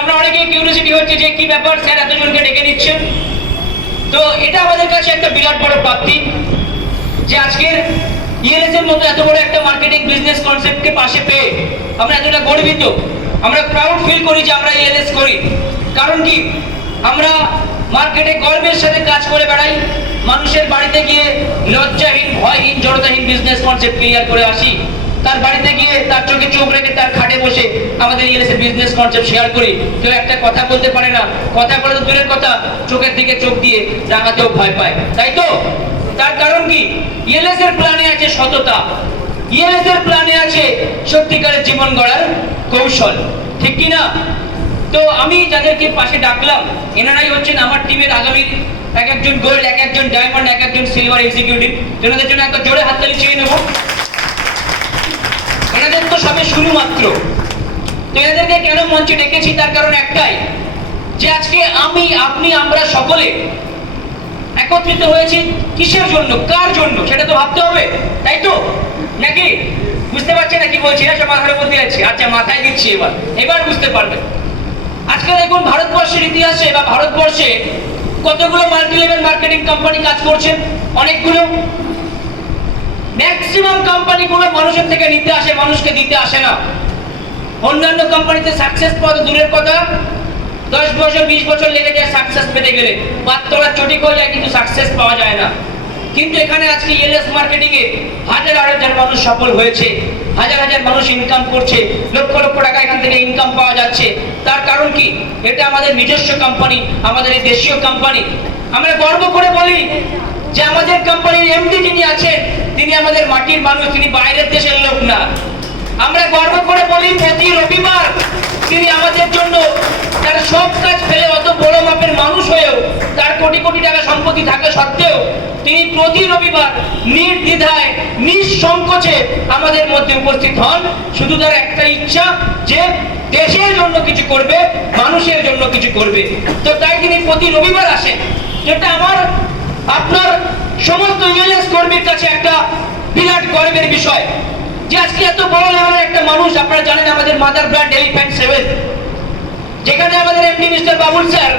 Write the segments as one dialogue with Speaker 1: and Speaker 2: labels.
Speaker 1: আমরা এটা আমাদের কাছে একটা বিরাট বড় প্রাপ্তি যে আজকের ইএলএস এর মতো এত বড় একটা মার্কেটিং বিজনেস কনসেপ্টকে পাশে পেয়ে আমরা এতটা গর্বিত। আমরা প্রাউড ফিল করি যে আমরা ইএলএস করি। কারণ কি? আমরা মার্কেটে গর্বের সাথে কাজ করে বেড়াই। মানুষের বাড়িতে গিয়ে লজ্জাহীন, ভয়হীন, জড়তাহীন বিজনেস কনসেপ্ট ক্লিয়ার করে আসি। তার বাড়িতে গিয়ে তার চোখে চোখ রেখে তার খাটে বসে আমাদের ইএলএস বিজনেস কনসেপ্ট শেয়ার করি। কেউ একটা কথা বলতে পারে না। কথা বলে তো দূরের কথা, চোখের দিকে চোখ দিয়ে রাঙাতেও ভয় পায়। তাই তো? তার কারণ কি? ইএলএস এর প্ল্যানে আছে সততা। ইএলএস এর প্ল্যানে আছে সত্যিকারের জীবন গড়ার কৌশল। ঠিক কি না? তো আমি যাদেরকে পাশে ডাকলাম, এনারাই হচ্ছেন আমার টিমের আগামীর এক একজন গোল্ড এক একজন ডায়মন্ড এক একজন সিলভার এক্সিকিউটিভ এনাদের জন্য একটা জোরে হাততালি চেয়ে নেব। এনাদের তো সবে শুরু মাত্র। তো এনাদেরকে কেন মঞ্চে ডেকেছি? তার কারণ একটাই, যে আজকে আমি, আপনি, আমরা সকলে একত্রিত হয়েছি কিসের জন্য? কার জন্য? সেটা তো ভাবতে হবে, তাই তো? নাকি বুঝতে পারছে না কি বলছি? না মাথার মধ্যে আছে আচ্ছা মাথায় দিচ্ছি এবার। এবার বুঝতে পারবে। আজকে দেখুন ভারতবর্ষের ইতিহাসে বা ভারতবর্ষে কতগুলো মাল্টি লেভেল মার্কেটিং কোম্পানি কাজ করছে? অনেকগুলো। ম্যাক্সিমাম কোম্পানি কোম্পানিগুলো মানুষের থেকে নিতে আসে, মানুষকে দিতে আসে না। অন্যান্য কোম্পানিতে সাকসেস পাওয়া দূরের কথা। দশ বছর, বিশ বছর লেগে যায় সাকসেস পেতে গেলে। পাততলা চটি হয়ে যায়, কিন্তু সাকসেস পাওয়া যায় না। কিন্তু এখানে আজকে ইএলএস মার্কেটিং এ হাজার হাজার মানুষ সফল হয়েছে, হাজার হাজার মানুষ ইনকাম করছে, লক্ষ লক্ষ টাকা এখান থেকে ইনকাম পাওয়া যাচ্ছে। তার কারণ কি? এটা আমাদের নিজস্ব কোম্পানি আমাদের এই দেশীয় কোম্পানি আমরা গর্ব করে বলি যে আমাদের কোম্পানির এমডি যিনি আছেন, তিনি আমাদের মাটির মানুষ, তিনি বাইরের দেশের লোক না। আমরা গর্ব করে বলি প্রতি রবিবার তিনি আমাদের জন্য তার সব কাজ ফেলে অত বড় মাপের মানুষ হয়েও তার কোটি কোটি টাকা সম্পত্তি থাকা সত্ত্বেও তিনি প্রতি রবিবার নির্দ্বিধায়, নিঃসংকোচে আমাদের মধ্যে উপস্থিত হন। শুধু তার একটা ইচ্ছা যে দেশের জন্য কিছু করবে, মানুষের জন্য কিছু করবে। তো তাই তিনি প্রতি রবিবার আসেন। যেটা আমার, আপনার সমস্ত ইউএলএস কর্মীর কাছে একটা বিরাট গর্বের বিষয়। যে আজকে এত বড় লেভেলের একটা মানুষ, আপনারা জানেন আমাদের মাদার ব্র্যান্ড এলিফ্যান্ট সেভেন যেখানে আমাদের এমডি মিস্টার বাবুল স্যার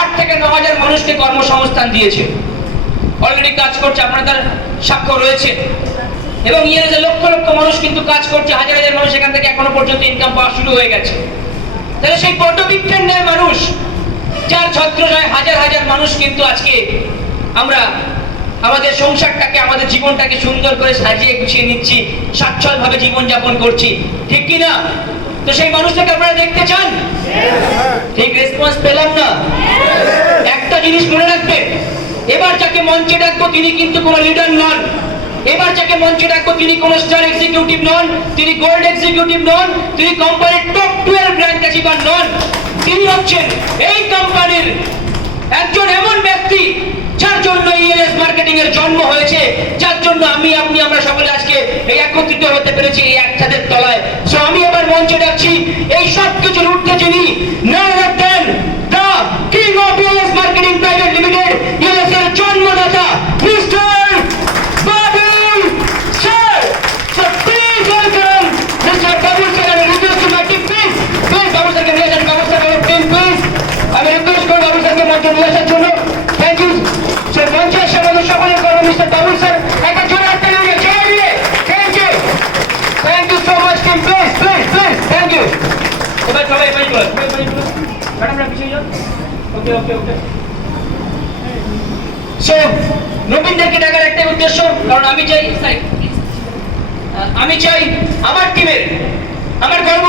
Speaker 1: আট থেকে ন হাজার মানুষকে কর্মসংস্থান দিয়েছে। অলরেডি কাজ করছে, আপনার তার সাক্ষ্য রয়েছে। এবং ইয়ে যে লক্ষ লক্ষ মানুষ কিন্তু কাজ করছে, হাজার হাজার মানুষ এখান থেকে এখনও পর্যন্ত ইনকাম পাওয়া শুরু হয়ে গেছে। তাহলে সেই পটবিজ্ঞান নেয় মানুষ, যার ছত্রজয় হাজার হাজার মানুষ কিন্তু আজকে আমরা আমাদের সংসারটাকে, আমাদের জীবনটাকে সুন্দর করে সাজিয়ে গুছিয়ে নিচ্ছি স্বাচ্ছলভাবে জীবনযাপন করছি। ঠিক কি না তো সেই মানুষটাকে আপনারা দেখতে চান? ঠিক রেসপন্স পেলাম না। একটা জিনিস মনে রাখবেন, এবার যাকে মঞ্চে ডাকবো তিনি কিন্তু কোনো লিডার নন। এবার যাকে মঞ্চে ডাকবো তিনি কোনো স্টার এক্সিকিউটিভ নন, তিনি গোল্ড এক্সিকিউটিভ নন, তিনি কোম্পানির টপ টুয়েলভ র্যাঙ্ক অ্যাচিভার নন। তিনি হচ্ছেন এই কোম্পানির একজন এমন ব্যক্তি যার জন্য ইএলএস মার্কেটিং এর জন্ম হয়েছে যার জন্য আমি আপনি আমরা সকলে আজকে এই একত্রিত হতে পেরেছি এই এক ছাদের তলায় সো আমি এবার মঞ্চে ডাকছি এই সব কিছুর উঠতে যিনি না দেন the king of ELS marketing private limited ELS এর জন্মদাতা mister Babul sir so please welcome mister Babul sir আমি request to my team please please Babul স্যারকে নিয়ে যান বাবুল স্যার আমার টিম প্লিজ আমি রিকোয়েস্ট করব বাবুল স্যারকে মঞ্চে নিয়ে আসার জন্য থ্যাংক ইউ স্যার মঞ্চে এসে আমাদের সকলের করব মিস্টার বাবুল স্যার একটা জোরে হাতটা নিয়ে জয় দিয়ে thank you thank you so much team please please please thank you এবার চলো এবার চলো ম্যাডামরা পিছিয়ে যাও ওকে ওকে ওকে সো নবীনদেরকে ডাকার একটাই উদ্দেশ্য, কারণ আমি চাই আমি চাই আমার টিমের আমার গর্ব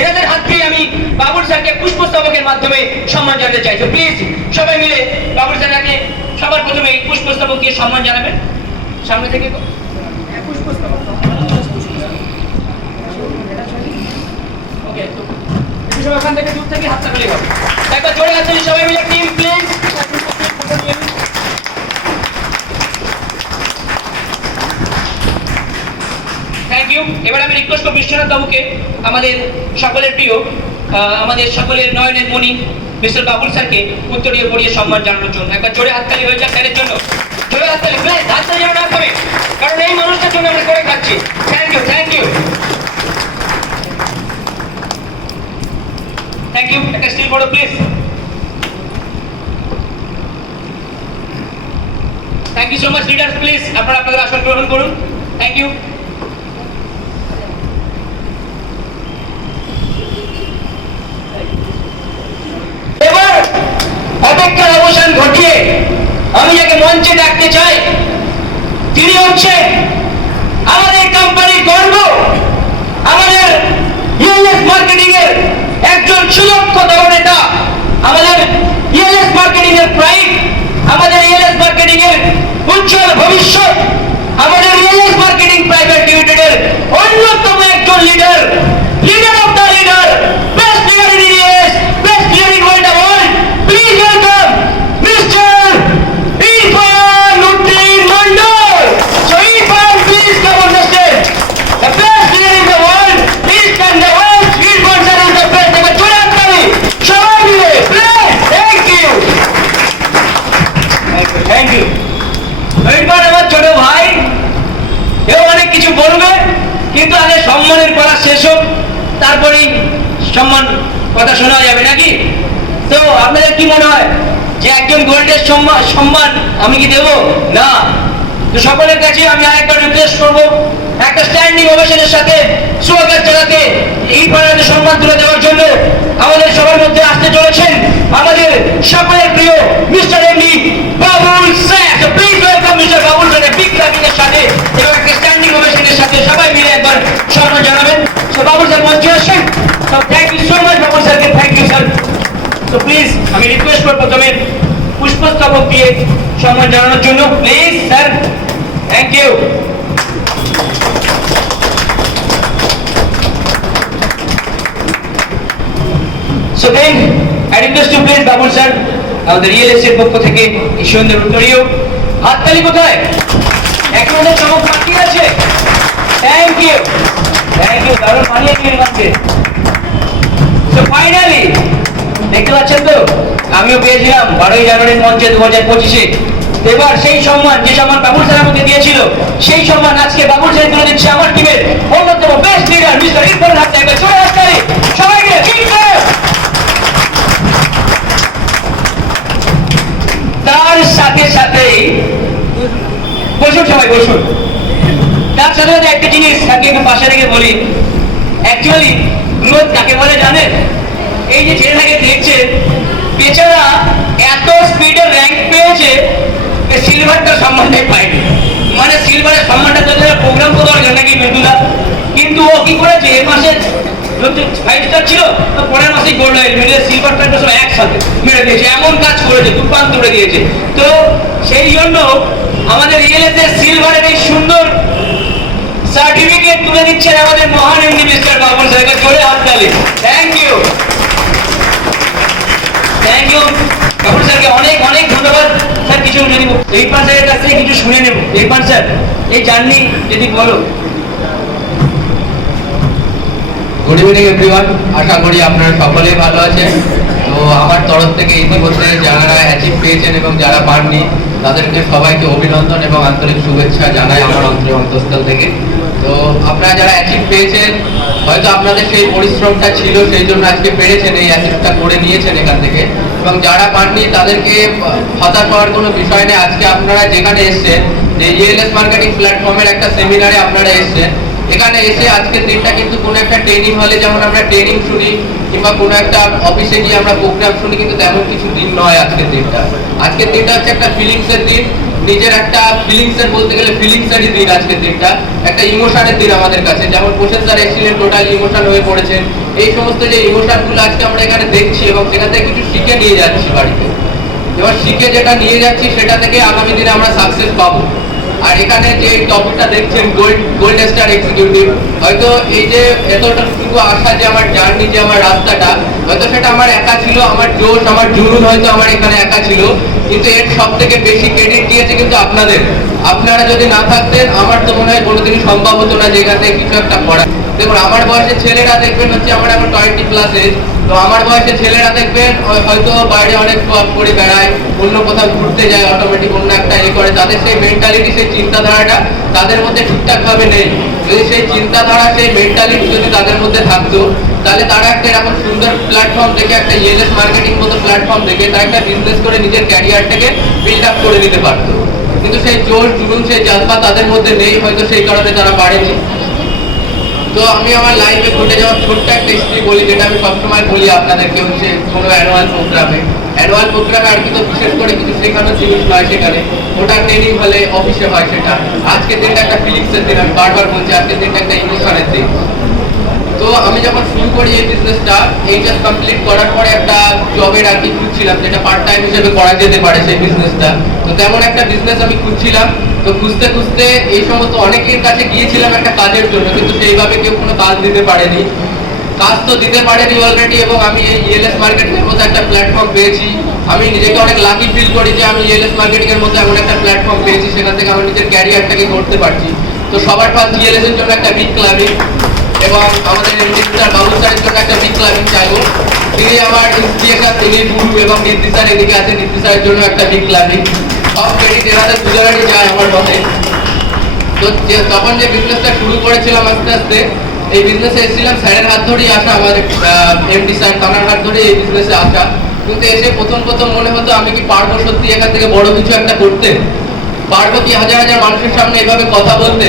Speaker 1: এনাদের হাত দিয়ে আমি বাবুল স্যারকে পুষ্পস্তবকের মাধ্যমে সম্মান জানাতে চাই। তো প্লিজ সবাই মিলে বাবুল স্যারকে সবার প্রথমে পুষ্পস্তবক দিয়ে সম্মান জানাবেন। সামনে থেকে ওখান থেকে দূর থেকে হাতটা ফেলে হবে। একবার জোরে হাত সবাই মিলে টিম প্লিজ ইউ। এবার আমি রিকোয়েস্ট করব বিশ্বনাথ বাবুকে, আমাদের সকলের প্রিয় আমাদের সকলের নয়নের মণি, মিস্টার বাবুল স্যারকে উত্তরীয় পড়িয়ে সম্মান জানানোর জন্য। একবার জোরে হাততালি হয়ে যাক স্যারের জন্য। জোরে হাততালি, প্লিজ হাততালি যেন না করে কারণ এই মানুষটার জন্য আমরা করে খাচ্ছি। Thank you thank you thank you একটা স্টিল বড় please thank you so much leaders please আপনারা আপনাদের আসন গ্রহণ করুন। থ্যাংক ইউ আমি মঞ্চে ডাকতে চাই। তিনি হচ্ছে আমাদের কোম্পানির গর্ব। আমাদের ইউএস মার্কেটিং এর একজন সুদক্ষ দলনেতা, আমাদের ইউএস মার্কেটিং এর প্রাইড আমাদের ইউএস মার্কেটিং এর উজ্জ্বল ভবিষ্যৎ, আমাদের ইউএস মার্কেটিং প্রাইভেট লিমিটেডের অন্যতম একজন leader leader of the leader best leader in US best leader in world world please welcome mister Irfan Uddin Mondal so Irfan please come on the stage the best leader in the world east and the west Irfan sir is the best এবার চলে আসতে হবে সবাই মিলে please thank you আমি কি দেব? না। তো সকলের কাছে আমি আরেকবার রিকোয়েস্ট করব সাথে সুয়াগার জায়গাতে এই পাড়াতে সম্মান তুলে দেওয়ার জন্য আমাদের সবার মধ্যে আসতে চলেছেন আমাদের সকলের প্রিয় mister MD Babul sir please welcome mister Babul sir big ক্লাবিংয়ের সাথে এবং একটা স্ট্যান্ডিং ওভেশনের সাথে সবাই মিলে একবার সম্মান জানাবেন তো বাবুল স্যার মঞ্চে আসেন তো thank you so much Babul স্যারকে থ্যাংক ইউ স্যার তো প্লিজ আমি রিকোয়েস্ট করব প্রথমে পুষ্পস্তবক দিয়ে সম্মান জানানোর জন্য। Please sir thank you so then I request to please Babul sir আমাদের রিয়েল এস্টেট পক্ষ থেকে এই সুন্দর উত্তরীয়। হাততালি কোথায়? এখন চমক বাকি আছে। থ্যাংক ইউ থ্যাংক ইউ দারুণ মানিয়ে নিয়ে ফাইনালি দেখতে পাচ্ছেন তো? আমিও পেয়েছিলাম বারোই জানুয়ারির মঞ্চে দু হাজার পঁচিশে। এবার সেই সম্মান, যে সম্মান বাবুল স্যার আমাকে দিয়েছিল, সেই সম্মান আজকে বাবুল স্যার তুলে দিচ্ছে আমার টিমের অন্যতম বেস্ট লিডার মিস্টার ইরফান হাতে একবার চলে আসতে সবাইকে তার সাথে সাথে, বসুন সবাই, বসুন। তার সাথে সাথে একটা জিনিস তাকে একটু পাশে রেখে বলি। অ্যাকচুয়ালি গ্রোথ কাকে বলে জানেন? এই যে ছেলেটাকে দেখছে বেচারা এত স্পিডে র্যাঙ্ক পেয়েছে সিলভারটা সম্মানটাই পায়নি। মানে সিলভারের সম্মানটা তোদের প্রোগ্রাম তো দরকার নাকি মেদুলা কিন্তু ও কি করেছে? এ মাসে ফাইভ স্টার ছিল, তো পরের মাসেই গোল্ড হয়ে মেরে সিলভার প্যান্টটা সব একসাথে মেরে দিয়েছে। এমন কাজ করেছে দুপান তুলে দিয়েছে। তো সেই জন্য আমাদের রিয়েলেতে সিলভারের এই সুন্দর সার্টিফিকেট তুলে দিচ্ছেন আমাদের মহান এমডি মিস্টার বাবুল স্যারকে জোরে হাত তালি। Thank you thank you Babul স্যারকে অনেক অনেক ধন্যবাদ। স্যার, কিছু যদি ইরফান স্যারের কাছ থেকে কিছু শুনে নেব। ইরফান স্যার, এই জার্নি যদি বলো।
Speaker 2: গুড ইভিনিং এভরিওয়ান আশা করি আপনারা সকলেই ভালো আছেন। তো আমার তরফ থেকে এই ইতিমধ্যে যারা অ্যাচিভ পেয়েছেন এবং যারা পাননি, তাদেরকে সবাইকে অভিনন্দন এবং আন্তরিক শুভেচ্ছা জানাই আমার অন্তর অন্তঃস্থল থেকে। তো আপনারা যারা অ্যাচিভ পেয়েছেন, হয়তো আপনাদের সেই পরিশ্রমটা ছিল, সেই জন্য আজকে পেরেছেন, এই অ্যাচিভটা করে নিয়েছেন এখান থেকে। এবং যারা পাননি, তাদেরকে হতাশ হওয়ার কোনো বিষয় নেই। আজকে আপনারা যেখানে এসছেন, যে ইএলএস মার্কেটিং প্ল্যাটফর্মের একটা সেমিনারে আপনারা এসছেন। এখানে এসে আজকের দিনটা কিন্তু কোনো একটা ট্রেনিং হলে যেমন আমরা ট্রেনিং শুনি, কিংবা কোনো একটা অফিসে গিয়ে আমরা প্রোগ্রাম শুনি, কিন্তু তেমন কিছু দিন নয় আজকের দিনটা। আজকের দিনটা হচ্ছে একটা ফিলিংসের দিন। নিজের একটা ফিলিংসের বলতে গেলে ফিলিংসেরই দিন আজকের দিনটা। একটা ইমোশনের দিন আমাদের কাছে। যেমন process sir accident total emotion হয়ে পড়েছে। এই সমস্ত যে ইমোশনগুলো আজকে আমরা এখানে দেখছি এবং সেখান থেকে কিছু শিখে নিয়ে যাচ্ছি বাড়িতে। এবার শিখে যেটা নিয়ে যাচ্ছি, সেটা থেকে আগামী দিনে আমরা সাকসেস পাবো। আর এখানে যে টপিকটা দেখছেন গোল্ড গোল্ড স্টার এক্সিকিউটিভ হয়তো এই যে এতটুকু আসা যে আমার জার্নি যে আমার রাস্তাটা, হয়তো সেটা আমার একা ছিল, আমার জোশ, আমার জুনুন হয়তো আমার এখানে একা ছিল, কিন্তু এর সব থেকে বেশি ক্রেডিট দিয়েছে কিন্তু আপনাদের। আপনারা যদি না থাকতেন, আমার তো মনে হয় কোনোদিনই সম্ভব হতো না যে এখান কিছু একটা করা দেখুন, আমার বয়সের ছেলেরা দেখবেন হচ্ছে, আমার এখন টোয়েন্টি প্লাস এজ তো আমার বয়সের ছেলেরা দেখবেন হয়তো বাইরে অনেক পথ করে বেড়ায়, অন্য কোথাও ঘুরতে যায় অটোমেটিক অন্য একটা ইয়ে করে। তাদের সেই মেন্টালিটি সেই চিন্তাধারাটা তাদের মধ্যে ঠিকঠাক ভাবে নেই। যদি সেই চিন্তাধারা, সেই মেন্টালিটি যদি তাদের মধ্যে থাকতো, তাহলে তারা একটা এরকম সুন্দর প্ল্যাটফর্ম দেখে, একটা ইএলএস মার্কেটিং মতো প্ল্যাটফর্ম দেখে, তারা একটা বিজনেস করে নিজের ক্যারিয়ারটাকে বিল্ড আপ করে নিতে পারতো। কিন্তু সেই জোর জুলুম সেই জাজবা তাদের মধ্যে নেই, হয়তো সেই কারণে তারা পারেনি তো আমি আমার লাইফে ঘটে যাওয়া ছোট্ট একটা হিস্ট্রি বলি, যেটা আমি সবসময় বলি আপনাদেরকে, হচ্ছে কোনো অ্যানুয়াল প্রোগ্রামে অ্যানুয়াল প্রোগ্রামে আর কি তো বিশেষ করে কিছু শেখানোর জিনিস নয় সেখানে, ওটা ট্রেনিং হলে অফিসে হয় সেটা। আজকের দিনটা একটা ফিলিংসের দিন, আমি বারবার বলছি আজকের দিনটা একটা ইমোশনের দিন। তো আমি যখন শুরু করি এই বিজনেসটা এইচএস কমপ্লিট করার পরে একটা জবের আর কি খুঁজছিলাম, যেটা পার্ট টাইম হিসেবে করা যেতে পারে সেই বিজনেসটা তো তেমন একটা বিজনেস আমি খুঁজছিলাম। তো খুঁজতে খুঁজতে এই সমস্ত অনেকের কাছে গিয়েছিলাম একটা কাজের জন্য, কিন্তু সেইভাবে কেউ কোনো কাজ দিতে পারেনি। কাজ তো দিতে পারেনি অলরেডি এবং আমি এই ইএলএস মার্কেটিং এর মতো একটা প্ল্যাটফর্ম পেয়েছি। আমি নিজেকে অনেক লাকি ফিল করি যে আমি ইএলএস মার্কেটিং এর মধ্যে এমন একটা প্ল্যাটফর্ম পেয়েছি, সেখান থেকে আমি নিজের ক্যারিয়ারটাকে করতে পারছি। তো সবার ফার্স্ট ইএলএস এর জন্য একটা বিগ ক্লাবিং এবং আমাদের মিস্টার বাবু স্যারের জন্য একটা চাইব। তিনি আমার ইন্সপিরেশন তিনি গুরু এবং নীতি স্যার এদিকে আছে নীতি স্যারের জন্য একটা বিগ ক্লাবিং সব ক্রেডিট এনাদের যায় আমার মতে। তো যে তখন যে বিজনেসটা শুরু করেছিলাম আস্তে আস্তে, এই বিজনেসে এসেছিলাম স্যারের হাত ধরেই আসা, আমাদের এমডি স্যার তানার হাত ধরেই এই বিজনেসে আসা। কিন্তু এসে প্রথম প্রথম মনে হতো আমি কি পারব সত্যি এখান থেকে বড় কিছু একটা করতে? পারব কি হাজার হাজার মানুষের সামনে এভাবে কথা বলতে?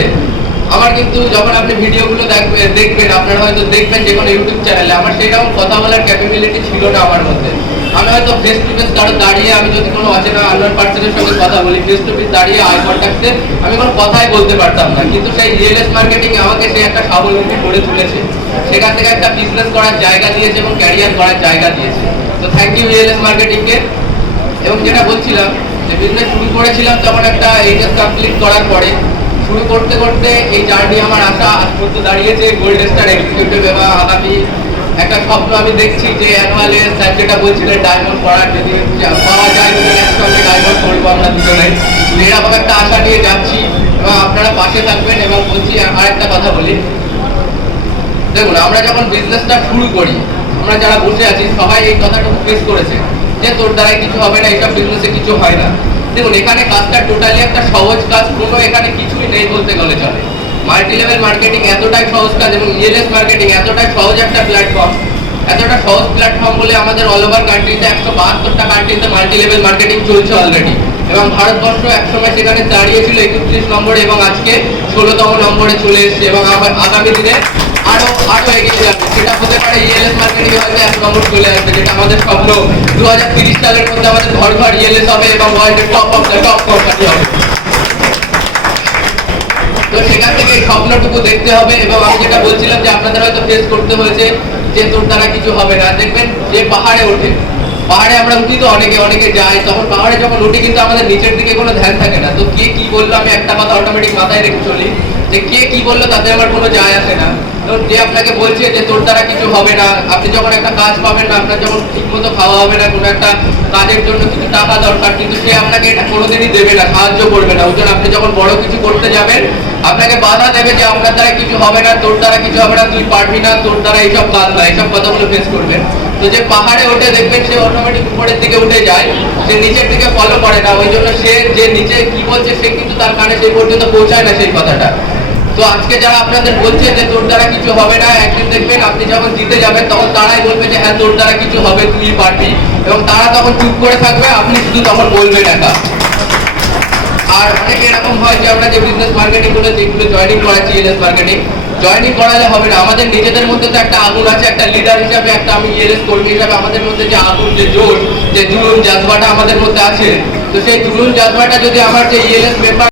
Speaker 2: আমার কিন্তু যখন আপনি ভিডিওগুলো দেখবেন দেখবেন, আপনারা হয়তো দেখবেন যে কোনো ইউটিউব চ্যানেলে আমার সেই রকম কথা বলার ক্যাপাবিলিটি ছিল না আমার মধ্যে। আমি হয়তো ফেস টু ফেস কারও দাঁড়িয়ে আমি যদি কোনো অচেনা আননোন পার্সনের সঙ্গে কথা বলি ফেস টু ফেস দাঁড়িয়ে আই কন্ট্যাক্টে আমি কোনো কথাই বলতে পারতাম না। কিন্তু সেই রিয়েলএস মার্কেটিং আমাকে সেই একটা স্বাবলম্বী করে তুলেছে। সেখান থেকে একটা বিজনেস করার জায়গা দিয়েছে এবং ক্যারিয়ার করার জায়গা দিয়েছে। তো থ্যাংক ইউ রিয়েল রিয়েলএস মার্কেটিংকে এবং যেটা বলছিলাম, যে বিজনেস শুরু করেছিলাম তখন একটা এইচএস কমপ্লিট করার পরে শুরু করতে করতে এই জার্নি আমার আশা আজ পর্যন্ত দাঁড়িয়েছে। গোল্ড স্টার এক্সিকিউটিভ এবং আগামী একটা স্বপ্ন আমি দেখছি যে অ্যানুয়ালে স্যার যেটা বলছিলেন ডায়মন্ড করার যদি পাওয়া যায় দুজন একসঙ্গে ডায়মন্ড করব আমরা দুজনে এরকম একটা আশা নিয়ে যাচ্ছি। এবং আপনারা পাশে থাকবেন এবং বলছি, আর একটা কথা বলি। দেখুন, আমরা যখন বিজনেসটা শুরু করি, আমরা যারা বসে আছি, সবাই এই কথাটা ফেস করেছে যে তোর দ্বারাই কিছু হবে না, এইসব বিজনেসে কিছু হয় না। দেখুন, এখানে কাজটা টোটালি একটা সহজ কাজ, কোনো এখানে কিছুই নেই বলতে গেলে চলে। মাল্টি লেভেল মার্কেটিং এতটাই সহজ কাজ, এবং ইএলএস মার্কেটিং এতটাই সহজ একটা প্ল্যাটফর্ম এতটা সহজ প্ল্যাটফর্ম বলে আমাদের অল ওভার কান্ট্রিতে একশো বাহাত্তরটা কান্ট্রিতে মাল্টি লেভেল মার্কেটিং চলছে অলরেডি এবং ভারতবর্ষ একসময় সেখানে দাঁড়িয়েছিল একত্রিশ নম্বরে, এবং আজকে ষোলোতম নম্বরে চলে এসেছে, এবং আগামী দিনে আরও আরও এগিয়ে যাবে। সেটা হতে পারে ইএলএস মার্কেটিং হয়তো এক নম্বর চলে আসবে, যেটা আমাদের স্বপ্ন। দু হাজার তিরিশ সালের মধ্যে আমাদের ঘর ঘর ইএলএস হবে এবং ওয়ার্ল্ডের top of the top company হবে। তো সেখান থেকে স্বপ্নটুকু দেখতে হবে এবং আমি যেটা বলছিলাম যে আপনাদের হয়তো ফেস করতে হয়েছে, যে তোর দ্বারা কিছু হবে না। দেখবেন যে পাহাড়ে ওঠে। পাহাড়ে আমরা উঠি তো অনেকে অনেকে যায়, তখন পাহাড়ে যখন উঠি কিন্তু আমাদের নিচের দিকে কোনো ধ্যান থাকে না। তো কে কি বলল আমি একটা কথা অটোমেটিক মাথায় রেখে চলি। যে কে কি বলল তাতে আমার কোনো যায় আসে না। যে আপনাকে বলছে যে তোর দ্বারা কিছু হবে না, আপনি যখন একটা কাজ পাবেন না, আপনার যখন খাওয়া হবে না, কোনো একটা কাজের জন্য কিছু টাকা দরকার, কিন্তু সে আপনাকে এটা কোনোদিনই দেবে না, সাহায্য করবে না। ওই আপনি যখন বড় কিছু করতে যাবেন, আপনাকে বাধা দেবে যে আপনার দ্বারা কিছু হবে না, তোর দ্বারা কিছু হবে না, তুই পারবি না, তোর দ্বারা এইসব কাজ না, এইসব কথাগুলো ফেস করবেন তো যে পাহাড়ে উঠে দেখবেন সে অটোমেটিক উপরের দিকে উঠে যায়, সে নিচের দিকে ফলো করে না, ওই জন্য সে যে নিচে কি বলছে, সে কিন্তু তার কানে সেই পর্যন্ত পৌঁছায় না সেই কথাটা। তো আজকে যারা আপনাদের বলছে যে তোর দ্বারা কিছু হবে না, একদিন দেখবেন আপনি যখন জিতে যাবেন, তখন তারাই বলবে যে হ্যাঁ তোর দ্বারা কিছু হবে, তুই পারবি। এবং তারা তখন চুপ করে থাকবে, আপনি শুধু তখন বলবেন একা। আর অনেক এরকম হয় যে আমরা যে বিজনেস মার্কেটিং জয়েনিং করাচ্ছি মার্কেটিং জয়েনিং করালে হবে না। আমাদের নিজেদের মধ্যে তো একটা আগুন আছে, একটা লিডার হিসাবে, একটা আমি ইএলএস কর্মী হিসাবে, আমাদের মধ্যে যে আগুন, যে জোশ যে জুলুম জাজবাটা আমাদের মধ্যে আছে। তো সেই জুলুম জাজবাটা যদি আমার যে ইএলএস মেম্বার